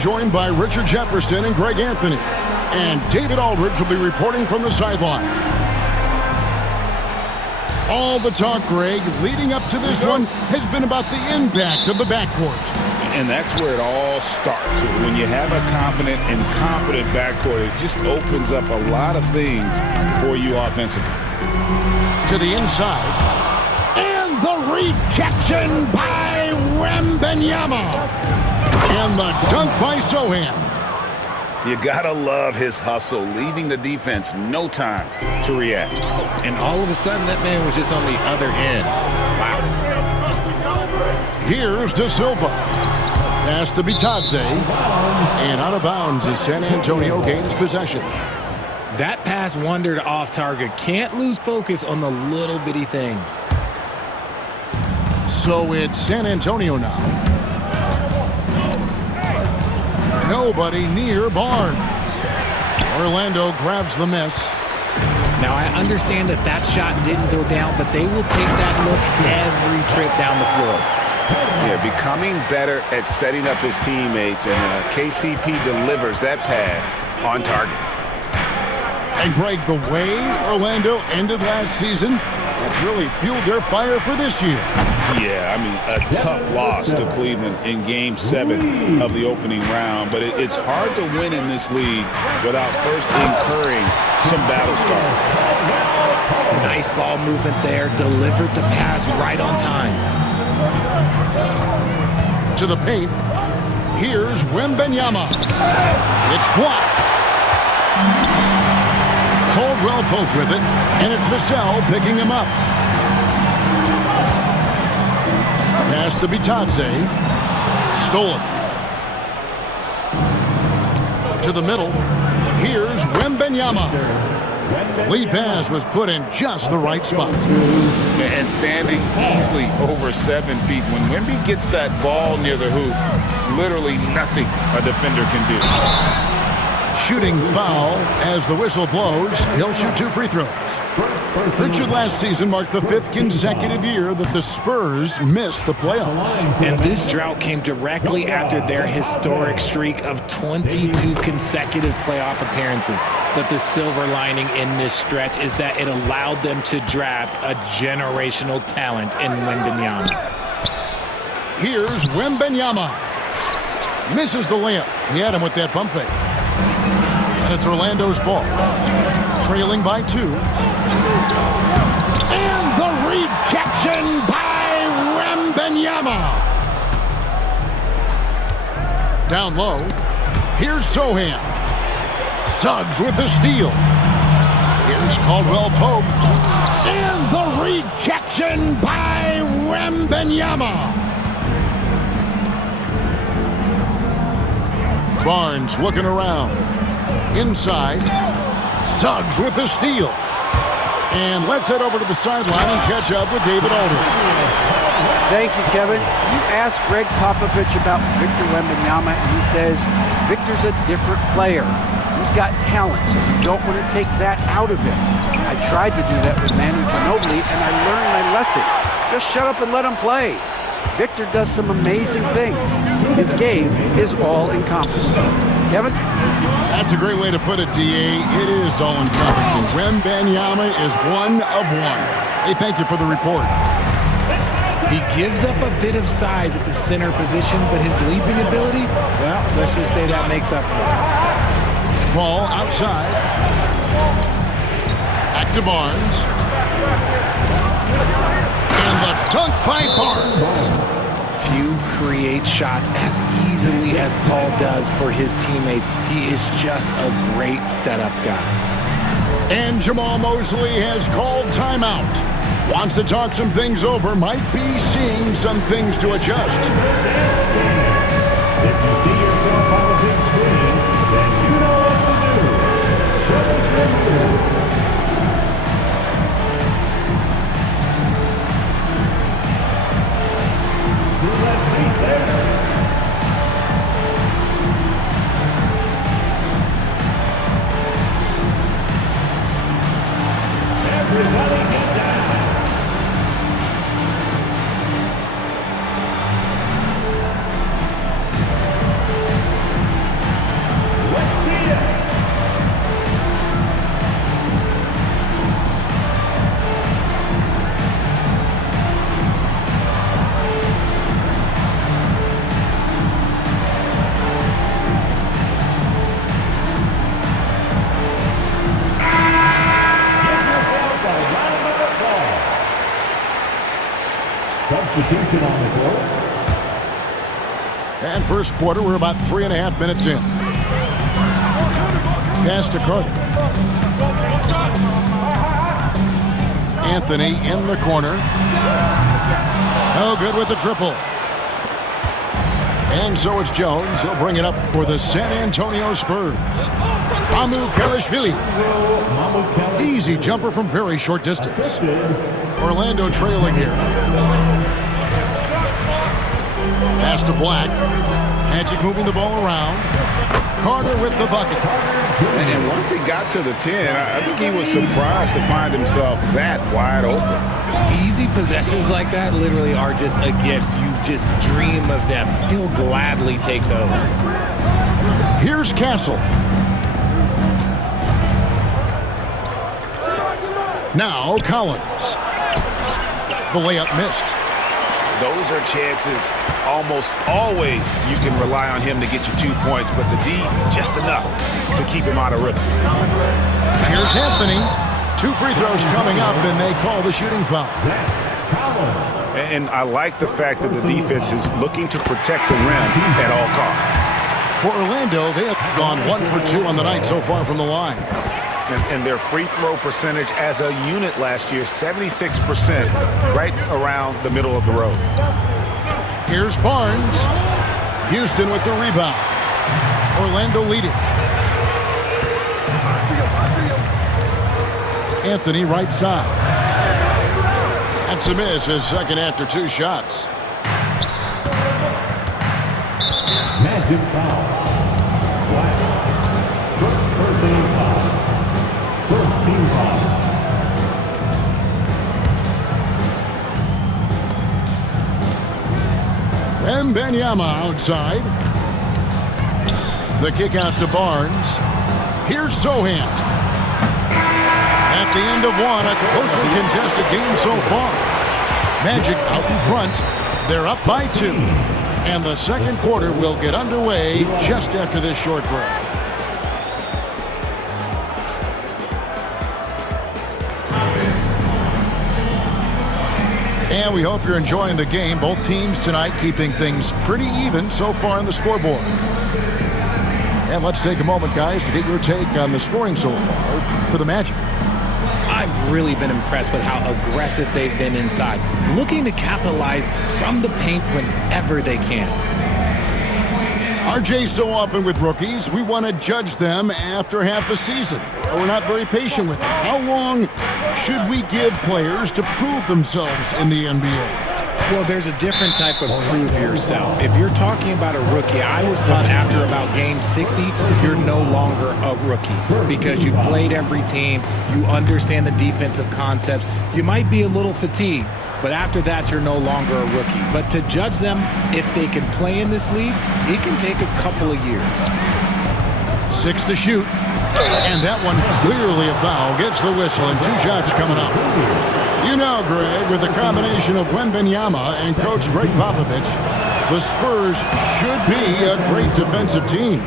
joined by Richard Jefferson and Greg Anthony. And David Aldridge will be reporting from the sideline. All the talk, Greg, leading up to this one has been about the impact of the backcourt. And that's where it all starts. When you have a confident and competent backcourt, it just opens up a lot of things for you offensively. To the inside. And the rejection by Wembanyama. And the dunk by Sochan. You gotta love his hustle, leaving the defense no time to react. And all of a sudden, that man was just on the other end. Wow. Here's De Silva. Pass to Bitadze. And out of bounds as San Antonio gains possession. That pass wandered off target. Can't lose focus on the little bitty things. So it's San Antonio now. Nobody near Barnes. Orlando grabs the miss. Now, I understand that shot didn't go down, but they will take that look every trip down the floor. Yeah, becoming better at setting up his teammates, and KCP delivers that pass on target. And Greg, the way Orlando ended last season, that's really fueled their fire for this year. Yeah, I mean, a tough loss to Cleveland in Game 7 of the opening round, but it's hard to win in this league without first incurring some battle scars. Nice ball movement there, delivered the pass right on time. To the paint, here's Wembanyama. It's blocked. Caldwell Pope with it, and it's Vassell picking him up. Pass to Bitadze. Stolen. To the middle. Here's Wembanyama. The lead pass was put in just the right spot. And standing easily over 7 feet. When Wemby gets that ball near the hoop, literally nothing a defender can do. Shooting foul as the whistle blows. He'll shoot 2 free throws. Richard, last season marked the 5th consecutive year that the Spurs missed the playoffs. And this drought came directly after their historic streak of 22 consecutive playoff appearances. But the silver lining in this stretch is that it allowed them to draft a generational talent in Wembanyama. Here's Wembanyama. Misses the layup. He had him with that pump fake. And it's Orlando's ball. Trailing by 2. And the rejection by Wembanyama. Down low. Here's Sochan. Suggs with the steal. Here's Caldwell Pope. And the rejection by Wembanyama. Barnes looking around. Inside. Suggs with the steal. And let's head over to the sideline and catch up with David Aldridge. Thank you, Kevin. You asked Greg Popovich about Victor Wembanyama, and he says Victor's a different player. He's got talent, so you don't want to take that out of him. I tried to do that with Manu Ginobili, and I learned my lesson. Just shut up and let him play. Victor does some amazing things. His game is all-encompassing. Kevin? That's a great way to put it, D.A. It is all-encompassing. Wembanyama is one of one. Hey, thank you for the report. He gives up a bit of size at the center position, but his leaping ability, well, let's just say that makes up for it. Ball outside. Back to Barnes. And the dunk by Barnes. Few create shots as easily as Paul does for his teammates. He is just a great setup guy. And Jamal Mosley has called timeout. Wants to talk some things over, might be seeing some things to adjust. If you see yourself on the big screen, then you know what to do. Show us your moves. Let's meet there. Everybody get down. first quarter. We're about 3.5 minutes in. Pass to Carter. Anthony in the corner. No good with the triple. And so it's Jones. He'll bring it up for the San Antonio Spurs. Mamukelashvili. Easy jumper from very short distance. Orlando trailing here. Pass to Black. Magic moving the ball around. Carter with the bucket. And once he got to the 10, I think he was surprised to find himself that wide open. Easy possessions like that literally are just a gift. You just dream of them. He'll gladly take those. Here's Castle. Now Collins. The layup missed. Those are chances almost always you can rely on him to get you 2 points, but the D just enough to keep him out of rhythm. Here's Anthony. 2 free throws coming up, and they call the shooting foul. And I like the fact that the defense is looking to protect the rim at all costs. For Orlando, they have gone 1 for 2 on the night so far from the line. And their free throw percentage as a unit last year, 76%, right around the middle of the road. Here's Barnes. Houston with the rebound. Orlando leading. Anthony right side. That's a miss, his second after 2 shots. Magic foul. Black. First personal foul. First team foul. Wembanyama outside. The kick out to Barnes. Here's Sohan. At the end of 1, a closely contested game so far. Magic out in front. They're up by 2. And the second quarter will get underway just after this short break. And we hope you're enjoying the game. Both teams tonight keeping things pretty even so far on the scoreboard. And let's take a moment, guys, to get your take on the scoring so far for the Magic. I've really been impressed with how aggressive they've been inside, looking to capitalize from the paint whenever they can. RJ, so often with rookies, we want to judge them after half a season. We're not very patient with them. How long should we give players to prove themselves in the NBA? Well, there's a different type of prove yourself. If you're talking about a rookie, I was taught after about game 60, you're no longer a rookie because you played every team, you understand the defensive concepts, you might be a little fatigued, but after that, you're no longer a rookie. But to judge them, if they can play in this league, it can take a couple of years. 6 to shoot, and that one clearly a foul. Gets the whistle, and 2 shots coming up. You know, Greg, with the combination of Wembanyama and Coach Greg Popovich, the Spurs should be a great defensive team.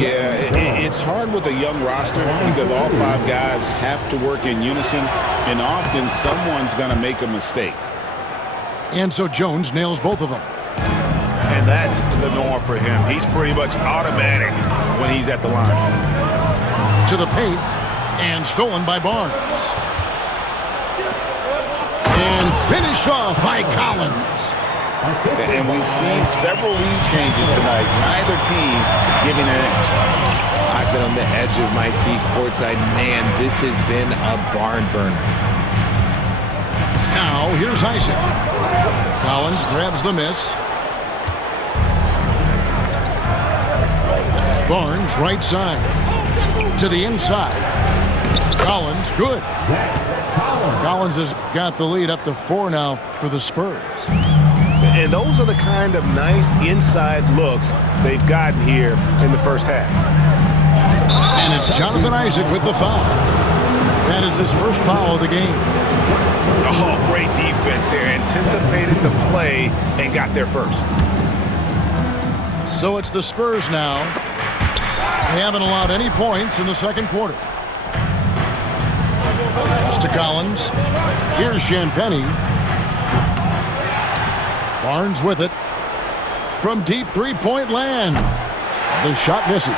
Yeah, it's hard with a young roster because all 5 guys have to work in unison, and often someone's going to make a mistake. And so Jones nails both of them. And that's the norm for him. He's pretty much automatic when he's at the line. To the paint, and stolen by Barnes. And finished off by Collins. And we've seen several lead changes tonight. Neither team giving an edge. I've been on the edge of my seat courtside. Man, this has been a barn burner. Now, here's Isaac. Collins grabs the miss. Barnes, right side. To the inside. Collins, good. Collins has got the lead up to 4 now for the Spurs. And those are the kind of nice inside looks they've gotten here in the first half. And it's Jonathan Isaac with the foul. That is his first foul of the game. Oh, great defense there. Anticipated the play and got there first. So it's the Spurs now. They haven't allowed any points in the second quarter. Pass to Collins. Here's Champagnie. Barnes with it. from deep three-point land. The shot misses.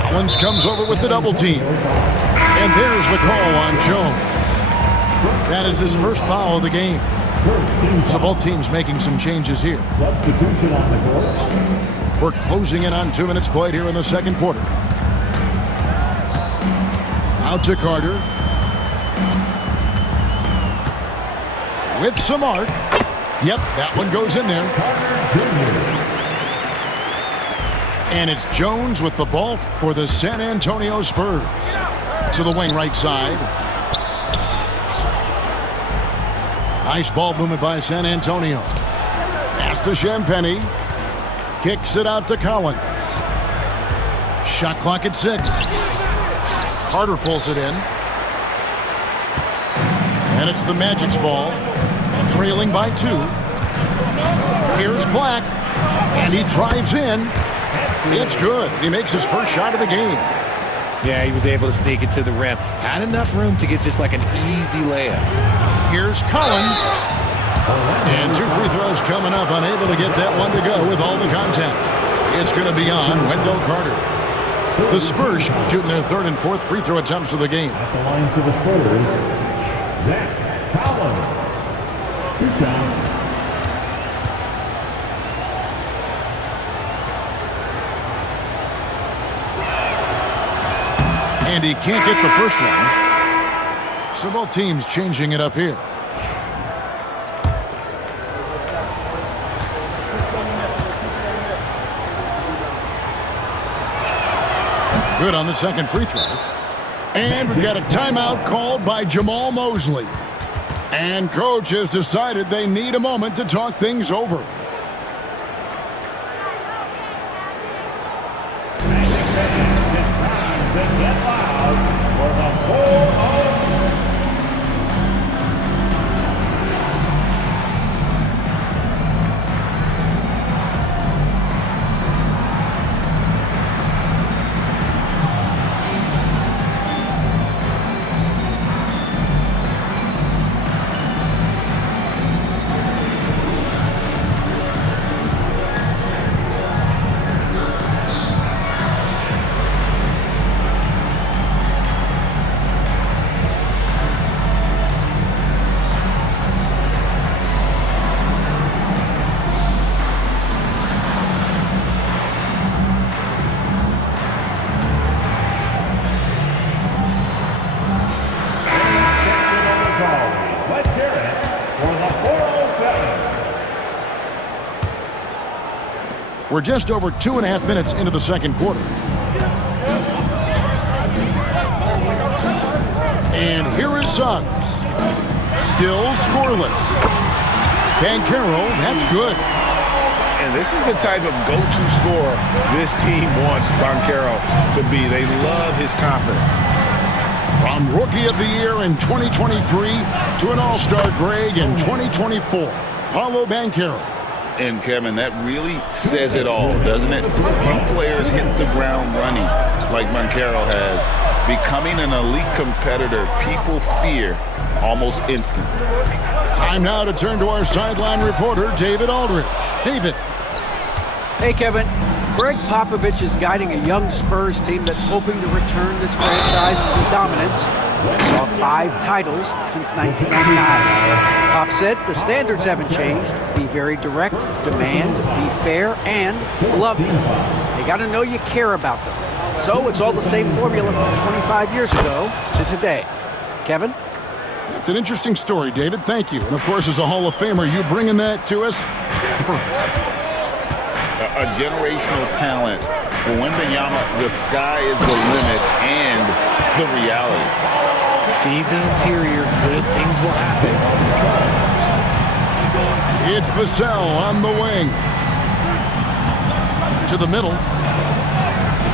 Collins comes over with the double team. And there's the call on Jones. That is his first foul of the game. So both teams making some changes here. Substitution on the court. We're closing in on 2 minutes played here in the second quarter. Out to Carter. With some arc. Yep, that one goes in there. And it's Jones with the ball for the San Antonio Spurs. To the wing right side. Nice ball movement by San Antonio. Pass to Champagnie. Kicks it out to Collins. Shot clock at 6. Carter pulls it in. And it's the Magic's ball. Trailing by 2. Here's Black. And he drives in. It's good. He makes his first shot of the game. Yeah, he was able to sneak it to the rim. Had enough room to get just like an easy layup. Here's Collins. And 2 free throws coming up. Unable to get that one to go with all the contact. It's going to be on Wendell Carter. The Spurs shooting their 3rd and 4th free throw attempts of the game. At the line for the Spurs, Zach Collins. 2 shots. And he can't get the first one. So both teams changing it up here. Good on the second free throw. And we've got a timeout called by Jamal Mosley. And coach has decided they need a moment to talk things over. We're just over 2.5 minutes into the second quarter. And here is Suggs. Still scoreless. Banchero, that's good. And this is the type of go-to scorer this team wants Banchero to be. They love his confidence. From Rookie of the Year in 2023 to an All-Star grade in 2024, Paolo Banchero. And Kevin, that really says it all, doesn't it? Few players hit the ground running like Banchero has. Becoming an elite competitor, people fear almost instant. Time now to turn to our sideline reporter, David Aldridge. David. Hey, Kevin. Greg Popovich is guiding a young Spurs team that's hoping to return this franchise to dominance. Saw 5 titles since 1999. Pop said the standards haven't changed. Be very direct, demand, be fair, and love them. They got to know you care about them. So it's all the same formula from 25 years ago to today. Kevin? It's an interesting story, David. Thank you. And, of course, as a Hall of Famer, you bringing that to us? Perfect. A generational talent. For Wembanyama, the sky is the limit and the reality. Feed the interior, good things will happen. It's Vassell on the wing. To the middle.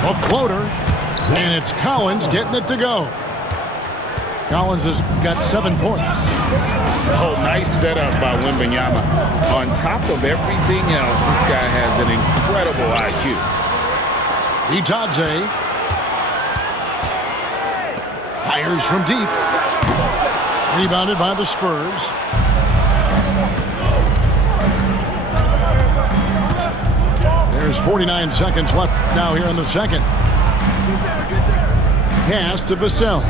A floater. And it's Collins getting it to go. Collins has got 7 points. Oh, nice setup by Wembanyama. On top of everything else, this guy has an incredible IQ. Itadze fires from deep. Rebounded by the Spurs. There's 49 seconds left now here in the second. Pass to Vassell.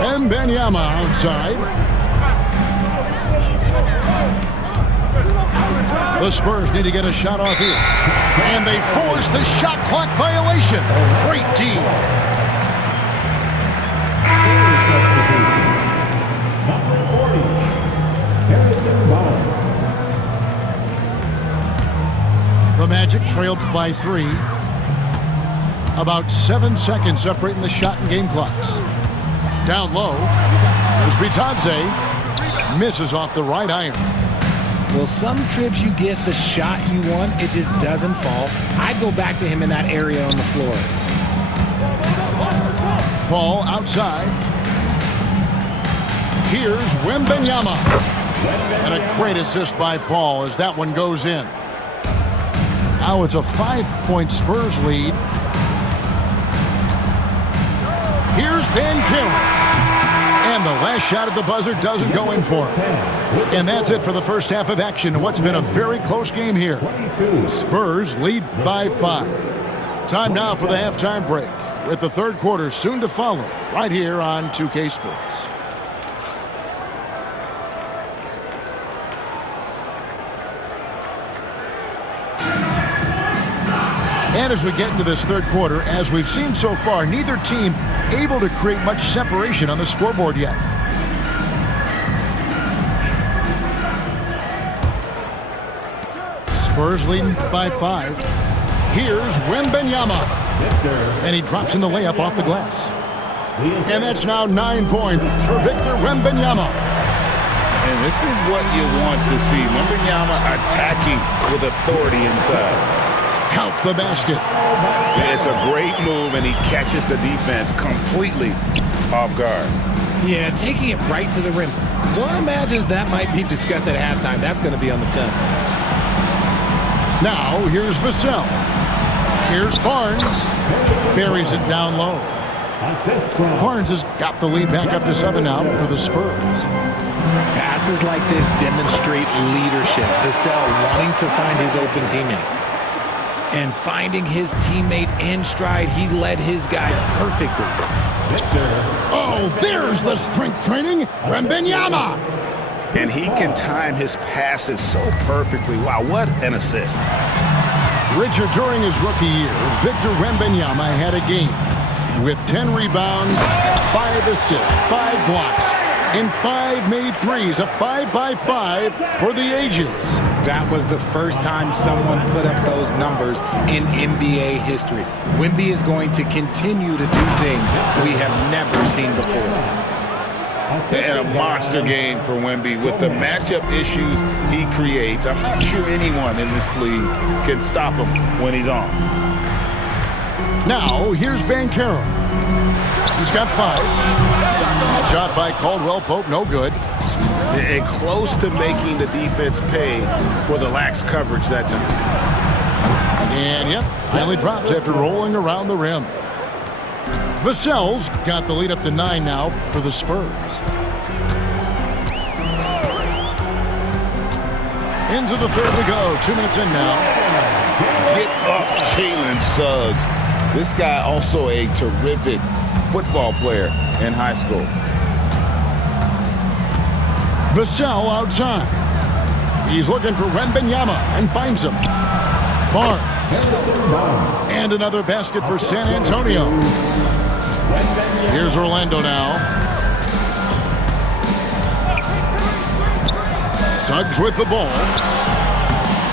Wembanyama outside. The Spurs need to get a shot off here. And they force the shot clock violation. Great team. Number 40, Harrison Barnes. The Magic trailed by 3. About 7 seconds separating the shot and game clocks. Down low. There's Bitadze. Misses off the right iron. Well, some trips you get the shot you want, it just doesn't fall. I'd go back to him in that area on the floor. Paul outside. Here's Wembanyama. And a great assist by Paul as that one goes in. Now it's a 5-point Spurs lead. Here's Banchero. And the last shot at the buzzer doesn't go in for him. And that's it for the first half of action in what's been a very close game here. Spurs lead by 5. Time now for the halftime break, with the third quarter soon to follow right here on 2K Sports. And as we get into this third quarter, as we've seen so far, neither team able to create much separation on the scoreboard yet. Spurs leading by 5. Here's Wembanyama. And he drops in the layup off the glass. And that's now 9 points for Victor Wembanyama. And this is what you want to see. Wembanyama attacking with authority inside. Count the basket. It's a great move, and he catches the defense completely off guard. Yeah, taking it right to the rim. One imagines that might be discussed at halftime. That's going to be on the film. Now, here's Vassell. Here's Barnes. Buries it down low. Barnes has got the lead back up to 7 now for the Spurs. Passes like this demonstrate leadership. Vassell wanting to find his open teammates. And finding his teammate in stride, he led his guy perfectly. Oh, there's the strength training. Wembanyama. And he can time his passes so perfectly. Wow, what an assist. Richard, during his rookie year, Victor Wembanyama had a game with 10 rebounds, 5 assists, 5 blocks, and 5 made threes, a 5-by-5 for the ages. That was the first time someone put up those numbers in NBA history. Wemby is going to continue to do things we have never seen before. And a monster game for Wemby with the matchup issues he creates. I'm not sure anyone in this league can stop him when he's on. Now, here's Banchero. He's got 5. Shot by Caldwell Pope, no good. And close to making the defense pay for the lax coverage that time. And yep, finally drops after rolling around the rim. Vassell's got the lead up to 9 now for the Spurs. Into the third we go. 2 minutes in now. Get up, Jalen Suggs. This guy also a terrific football player in high school. Vassell outside. He's looking for Wembanyama and finds him. Barnes. And another basket for San Antonio. Here's Orlando now. Suggs with the ball.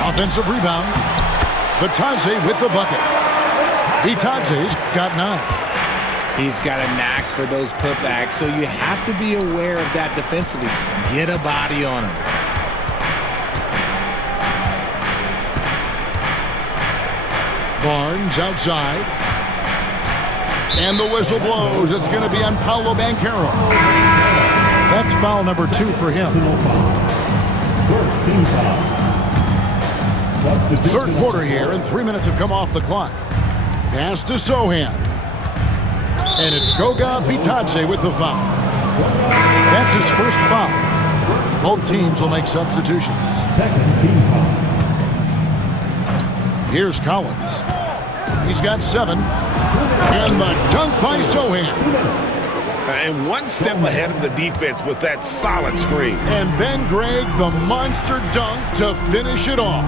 Offensive rebound. Bitadze with the bucket. Bitadze's got 9. He's got a knack for those putbacks, so you have to be aware of that defensively. Get a body on him. Barnes outside. And the whistle blows. It's going to be on Paolo Banchero. That's foul number 2 for him. First team foul. Third quarter here, and 3 minutes have come off the clock. Pass to Sohan. And it's Goga Bitadze with the foul. That's his first foul. Both teams will make substitutions. Second team foul. Here's Collins. He's got 7. And the dunk by Sohan. And one step ahead of the defense with that solid screen. And then Greg, the monster dunk to finish it off.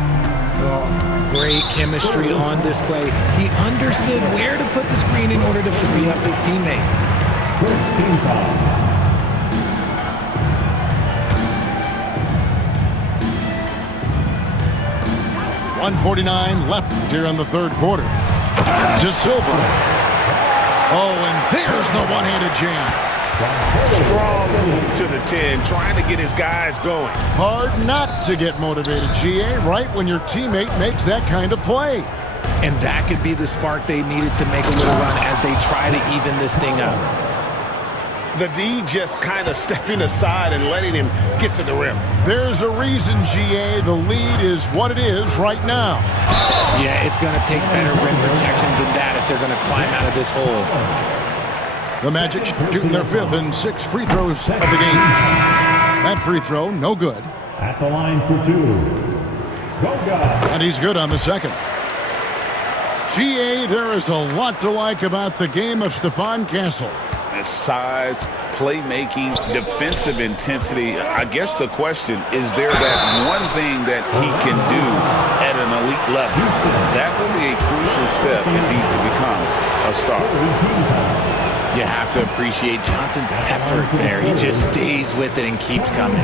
Oh, great chemistry on display. He understood where to put the screen in order to free up his teammate. First team foul. 1:49 left here in the third quarter. De Silva. Oh, and there's the one-handed jam. Strong move to the 10, trying to get his guys going. Hard not to get motivated, GA, right when your teammate makes that kind of play. And that could be the spark they needed to make a little run as they try to even this thing up. The D just kind of stepping aside and letting him get to the rim. There's a reason, GA, the lead is what it is right now. Yeah, it's going to take better rim protection than that if they're going to climb out of this hole. The Magic shooting their 5th and 6th free throws of the game. That free throw, no good. At the line for 2. Goga. And he's good on the second. GA, there is a lot to like about the game of Stephon Castle. His size, playmaking, defensive intensity. I guess the question, is there that one thing that he can do at an elite level? That will be a crucial step if he's to become a star. You have to appreciate Johnson's effort there. He just stays with it and keeps coming.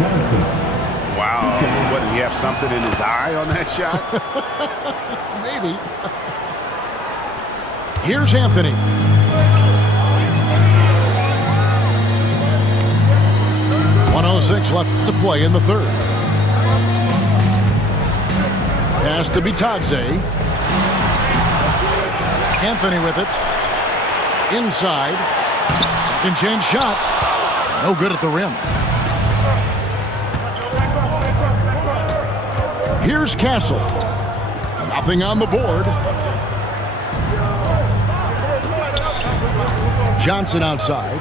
Wow. What, did he have something in his eye on that shot? Maybe. Here's Anthony. .106 left to play in the third. Pass to Bitadze. Anthony with it. Inside. Second chance shot. No good at the rim. Here's Castle. Nothing on the board. Johnson outside.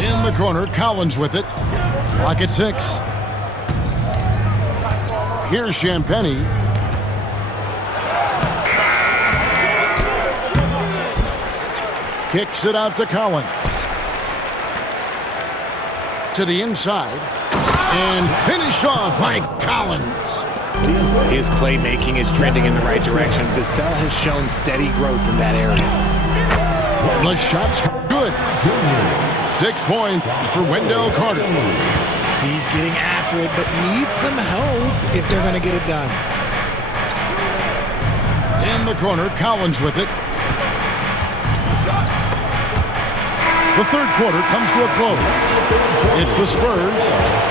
In the corner, Collins with it. Clock at 6. Here's Champagnie. Kicks it out to Collins. To the inside. And finished off by Collins. His playmaking is trending in the right direction. Vassell has shown steady growth in that area. The shot's good. 6 points for Wendell Carter. He's getting after it, but needs some help if they're going to get it done. In the corner, Collins with it. The third quarter comes to a close. It's the Spurs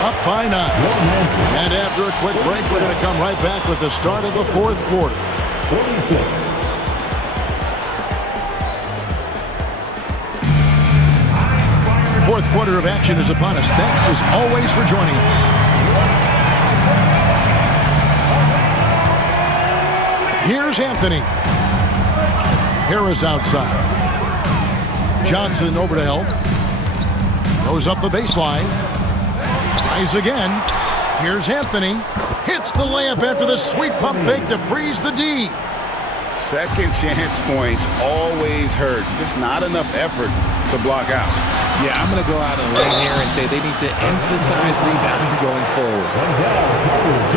up by 9. And after a quick break, we're going to come right back with the start of the fourth quarter. 46. Fourth quarter of action is upon us. Thanks as always for joining us. Here's Anthony. Harris outside. Johnson over to help. Goes up the baseline. Tries again. Here's Anthony. Hits the layup after the sweet pump fake to freeze the D. Second chance points always hurt. Just not enough effort to block out. Yeah, I'm going to go out on a limb here and say they need to emphasize rebounding going forward.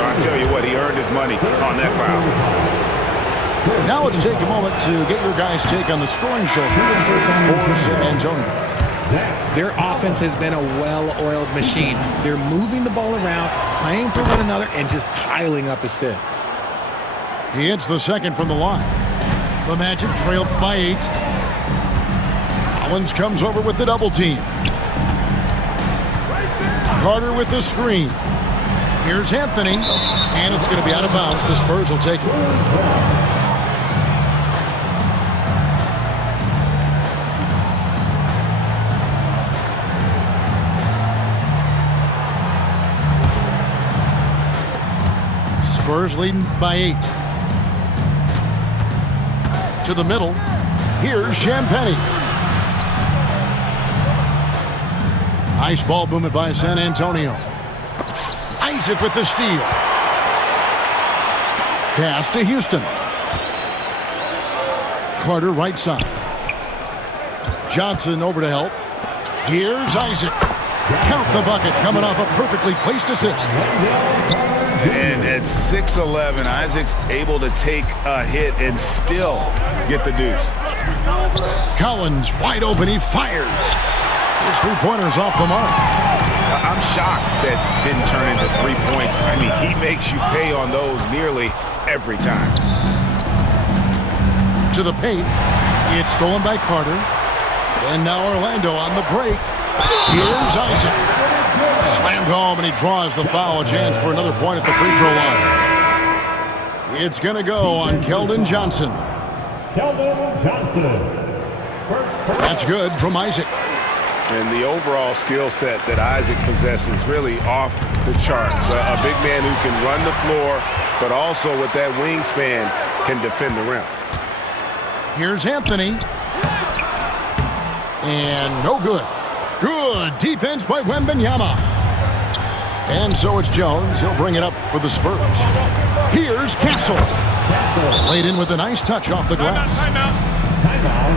I'll tell you what, he earned his money on that foul. Now let's take a moment to get your guys' take on the scoring show for San Antonio. Their offense has been a well-oiled machine. They're moving the ball around, playing for one another, and just piling up assists. He hits the second from the line. The Magic trailed by 8. Collins comes over with the double team. Carter with the screen. Here's Anthony, and it's going to be out of bounds. The Spurs will take it. Spurs leading by 8. To the middle. Here's Champagnie. Nice ball movement by San Antonio. Isaac with the steal. Pass to Houston. Carter right side. Johnson over to help. Here's Isaac. Count the bucket, coming off a perfectly placed assist. And at 6'11", Isaac's able to take a hit and still get the deuce. Collins wide open, he fires. His three-pointer's off the mark. I'm shocked that didn't turn into 3 points. I mean, he makes you pay on those nearly every time. To the paint. It's stolen by Carter. And now Orlando on the break. Here's Isaac. Slammed home, and he draws the foul. A chance for another point at the free throw line. It's going to go on Keldon Johnson. Keldon Johnson. That's good from Isaac. And the overall skill set that Isaac possesses really off the charts. A big man who can run the floor, but also with that wingspan can defend the rim. Here's Anthony. And no good. Good defense by Wembanyama. And so it's Jones. He'll bring it up for the Spurs. Here's Castle. Laid in with a nice touch off the glass.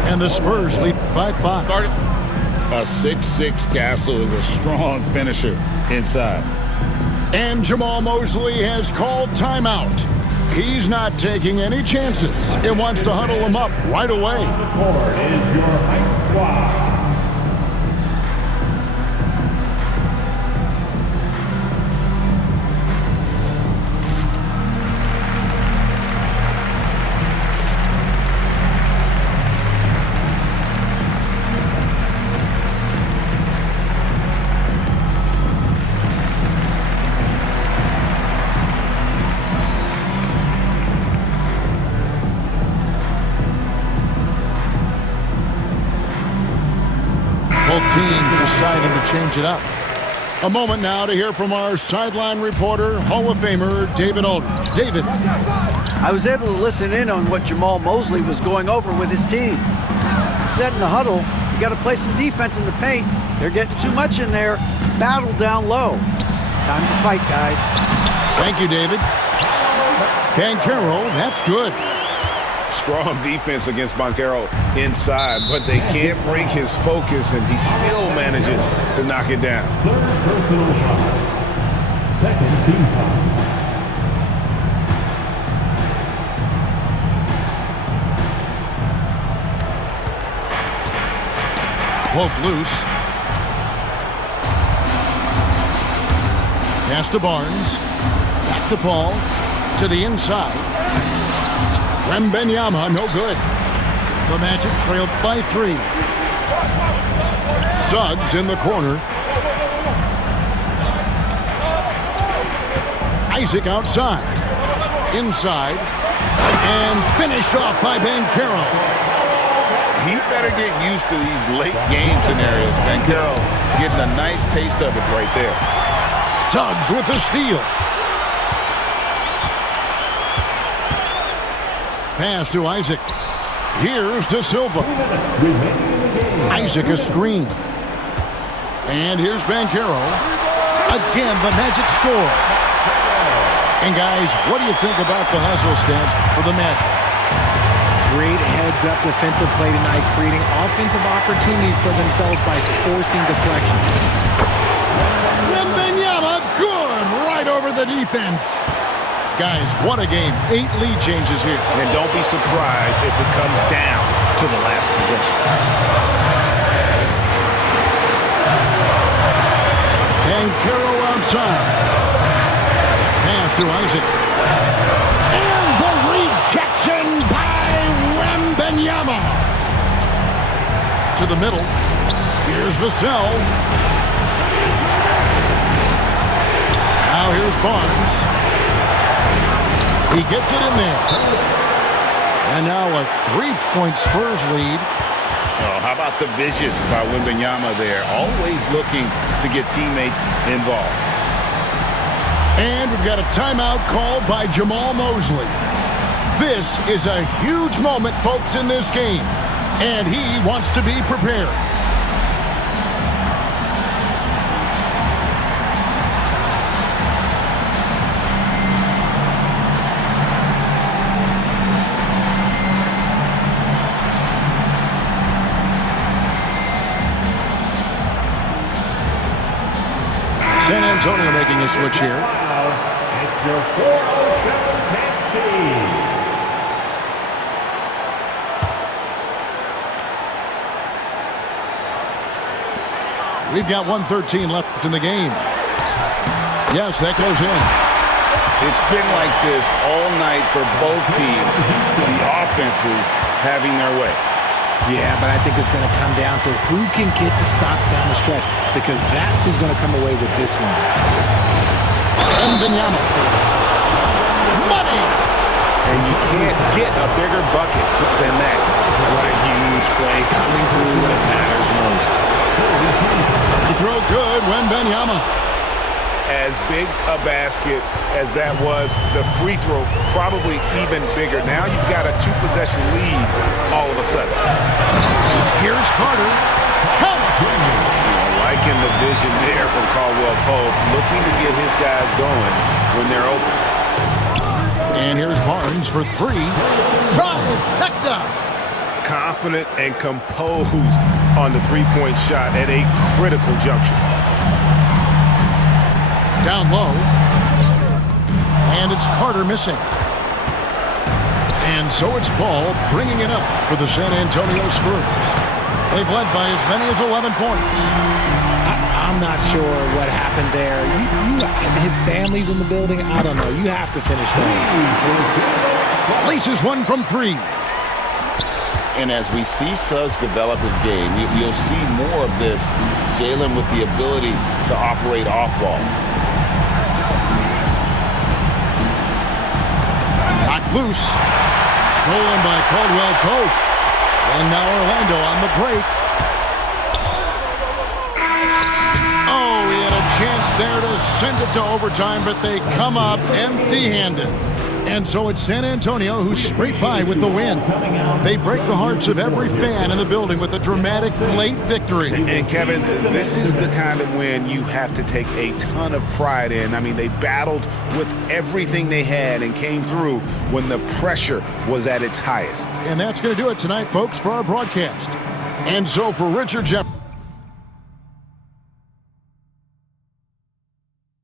And the Spurs lead by 5. A 6'6" Castle is a strong finisher inside. And Jamal Mosley has called timeout. He's not taking any chances and wants to huddle him up right away. The court is your Heights squad. Teams deciding to change it up. A moment now to hear from our sideline reporter, Hall of Famer David Aldridge. David. I was able to listen in on what Jamal Mosley was going over with his team. He said in the huddle, you got to play some defense in the paint. They're getting too much in there. Battle down low. Time to fight, guys. Thank you, David. Banchero, that's good. Strong defense against Banchero inside, but they can't break his focus, and he still manages to knock it down. Third personal foul. Second team foul. Poke loose. Pass to Barnes. Back to Paul. To the inside. Wembanyama, no good. The Magic trailed by 3. Suggs in the corner. Isaac outside. Inside. And finished off by Banchero. He better get used to these late game scenarios. Banchero getting a nice taste of it right there. Suggs with the steal. Pass to Isaac. Here's De Silva. Isaac a screen. And here's Banchero. Again, the Magic score. And guys, what do you think about the hustle stance for the Magic? Great heads-up defensive play tonight, creating offensive opportunities for themselves by forcing deflections. Wembanyama, good, right over the defense. Guys, what a game. 8 lead changes here. And don't be surprised if it comes down to the last possession. Banchero outside. Pass to Isaac. And the rejection by Wembanyama. To the middle. Here's Vassell. Now here's Barnes. He gets it in there. And now a 3-point Spurs lead. Oh, how about the vision by Wembanyama there? Always looking to get teammates involved. And we've got a timeout called by Jamal Mosley. This is a huge moment, folks, in this game. And he wants to be prepared. Antonio making a switch here. It's your 407 Kansas City. We've got 1:13 left in the game. Yes, that goes in. It's been like this all night for both teams. The offenses having their way. Yeah, but I think it's going to come down to who can get the stops down the stretch, because that's who's going to come away with this one. Wembanyama. Money! And you can't get a bigger bucket than that. What a huge play coming through when it matters most. The throw good, Wembanyama. As big a basket as that was, the free throw probably even bigger. Now you've got a 2-possession lead all of a sudden. Here's Carter. Count! Liking the vision there from Caldwell Pope, looking to get his guys going when they're open. And here's Barnes for 3. Trifecta! Confident and composed on the three-point shot at a critical juncture. Down low. And it's Carter missing. And so it's Paul bringing it up for the San Antonio Spurs. They've led by as many as 11 points. I'm not sure what happened there. His family's in the building. I don't know. You have to finish those. Laces one from 3. And as we see Suggs develop his game, you'll see more of this. Jalen with the ability to operate off ball. Knocked loose. Stolen by Caldwell Pope. And now Orlando on the break. Oh, he had a chance there to send it to overtime, but they come up empty-handed. And so it's San Antonio who scraped by with the win. They break the hearts of every fan in the building with a dramatic late victory. And Kevin, this is the kind of win you have to take a ton of pride in. I mean, they battled with everything they had and came through when the pressure was at its highest. And that's going to do it tonight, folks, for our broadcast. And so for Richard Jefferson.